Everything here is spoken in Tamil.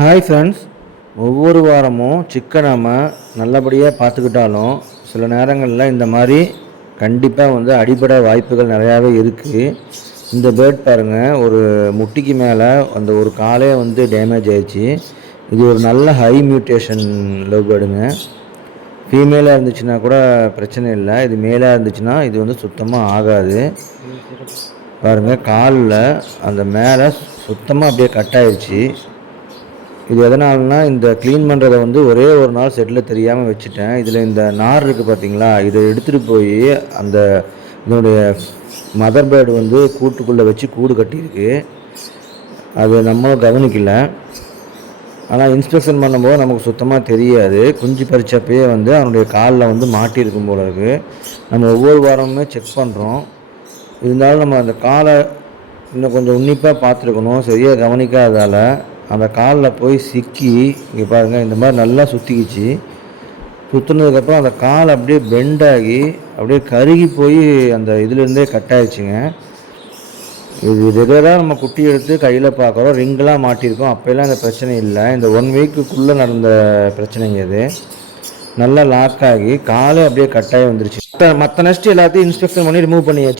ஹாய் ஃப்ரெண்ட்ஸ், ஒவ்வொரு வாரமும் சிக்கன் நம்ம நல்லபடியாக பார்த்துக்கிட்டாலும் சில நேரங்களில் இந்த மாதிரி கண்டிப்பாக அடிபட வாய்ப்புகள் நிறையாவே இருக்குது. இந்த பேர்ட் பாருங்கள், ஒரு முட்டிக்கு மேலே அந்த ஒரு காலே டேமேஜ் ஆயிடுச்சு. இது ஒரு நல்ல ஹை மியூட்டேஷன் லவ் பேர்டுங்க. ஃபீமேலாக இருந்துச்சுன்னா கூட பிரச்சனை இல்லை, இது மேலாக இருந்துச்சுன்னா இது சுத்தமாக ஆகாது. பாருங்கள், காலில் அந்த மேலே சுத்தமாக அப்படியே கட் ஆயிடுச்சு. இது எதனால்னா, இந்த க்ளீன் பண்ணுறதை ஒரே ஒரு நாள் செட்டில் தெரியாமல் வச்சுட்டேன். இதில் இந்த நார் இருக்குது பார்த்தீங்களா, இதை எடுத்துகிட்டு போய் அந்த இதனுடைய மதர் பேர்டு கூட்டுக்குள்ளே வச்சு கூடு கட்டியிருக்கு. அது நம்மளும் கவனிக்கல. ஆனால் இன்ஸ்பெக்ஷன் பண்ணும்போது நமக்கு சுத்தமாக தெரியாது. குஞ்சு பறிச்சப்பயே அவனுடைய காலில் மாட்டியிருக்கும் போல இருக்குது. நம்ம ஒவ்வொரு வாரமுமே செக் பண்ணுறோம். இருந்தாலும் நம்ம அந்த காலை இன்னும் கொஞ்சம் உன்னிப்பாக பார்த்துருக்கணும். சரியாக கவனிக்காததால் அந்த காலில் போய் சிக்கி, இங்கே பாருங்கள், இந்த மாதிரி நல்லா சுற்றிக்கிச்சு. சுற்றுனதுக்கப்புறம் அந்த கால் அப்படியே பெண்டாகி அப்படியே கருகி போய் அந்த இதுலேருந்தே கட் ஆகிடுச்சிங்க. இது ரெகுலராக நம்ம குட்டி எடுத்து கையில் பார்க்குறோம், ரிங்கெலாம் மாட்டியிருக்கோம். அப்போல்லாம் அந்த பிரச்சனை இல்லை. இந்த 1 வீக்குள்ளே நடந்த பிரச்சனைங்க இது. நல்லா லாக் ஆகி காலே அப்படியே கட்டாகி வந்துருச்சு. மற்ற நெஸ்ட் எல்லாத்தையும் இன்ஸ்பெக்ஷன் பண்ணி ரிமூவ் பண்ணியாச்சு.